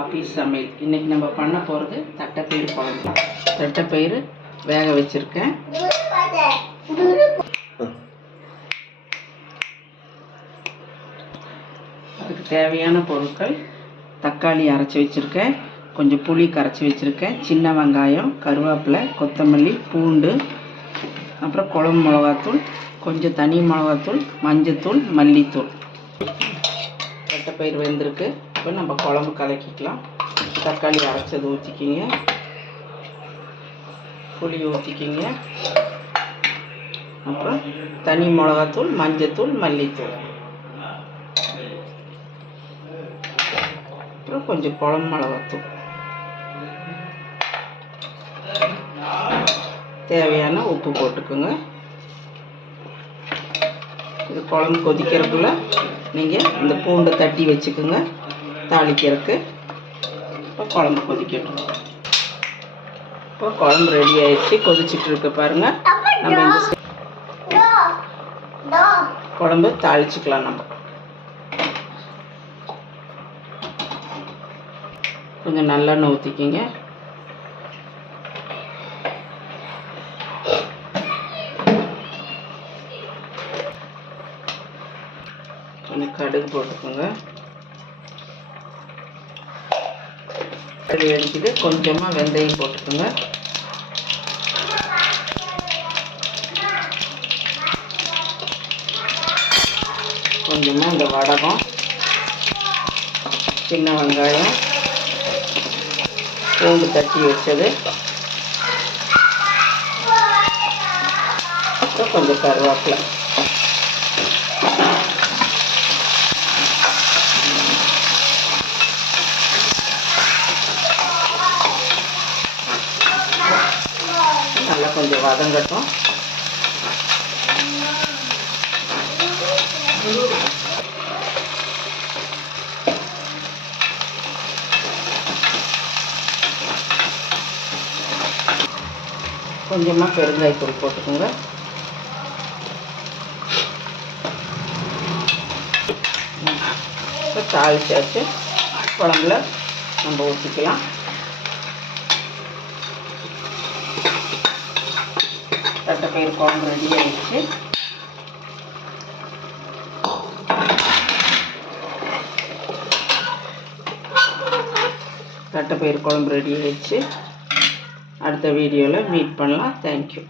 Office சமையல். இன்றைக்கி நம்ம பண்ண போகிறது தட்டைப்பயிறு குழம்பு. தட்டைப்பயிறு வேக வச்சுருக்கேன். அதுக்கு தேவையான பொருட்கள் தக்காளி அரைச்சி வச்சுருக்கேன். கொஞ்சம் புளி கரைச்சி வச்சுருக்கேன். சின்ன வெங்காயம் கருவேப்பிலை கொத்தமல்லி பூண்டு அப்புறம் குழம்பு மிளகாத்தூள் கொஞ்சம் தனி மிளகாத்தூள் மஞ்சத்தூள் மல்லித்தூள். தட்டைப்பயிறு வெந்திருக்கு. இப்போ நம்ம குழம்பு கலக்கிக்கலாம். தக்காளி அரைச்சது ஊற்றிக்கிங்க புளி ஊற்றிக்கிங்க அப்புறம் தனி மிளகாத்தூள் மஞ்சத்தூள் மல்லித்தூள். அப்புறம் கொஞ்சம் குழம்பு மிளகாத்தூள். தேவையான உப்பு போட்டுக்கோங்க. இது குழம்பு கொதிக்கிறதுக்குள்ள நீங்கள் இந்த பூண்டை தட்டி வச்சுக்கோங்க. தாளிக்கிறதுக்கு. இப்போ குழம்பு கொதிக்கட்டும். இப்போ குழம்பு ரெடி ஆகிடுச்சு கொதிச்சிட்டு இருக்கு பாருங்க. நம்ம இந்த குழம்பு தாளிச்சுக்கலாம் நம்ம. கொஞ்சம் நல்லெண்ணெய் ஊற்றிக்கிங்க கொஞ்சம் கடுகு போட்டுக்கோங்க. கடுகு அடிக்குது கொஞ்சமாக வெந்தயம் போட்டுக்கோங்க. கொஞ்சமாக இந்த வடகம் சின்ன வெங்காயம் பூண்டு தட்டி வச்சது. அப்புறம் கொஞ்சம் கருவேப்பிலை. கொஞ்சம் வதங்கட்டும் கொஞ்சமாக பெருங்காயத்தூள் போட்டுக்கோங்க. இப்போ தாளிச்சாச்சு. குழம்புல நம்ம ஊற்றிக்கலாம் பயிர் குழம்பு ரெடி ஆயிடுச்சு. பயிர் குழம்பு ரெடி ஆயிடுச்சு. அடுத்த வீடியோவில் மீட் பண்ணலாம். தேங்க்யூ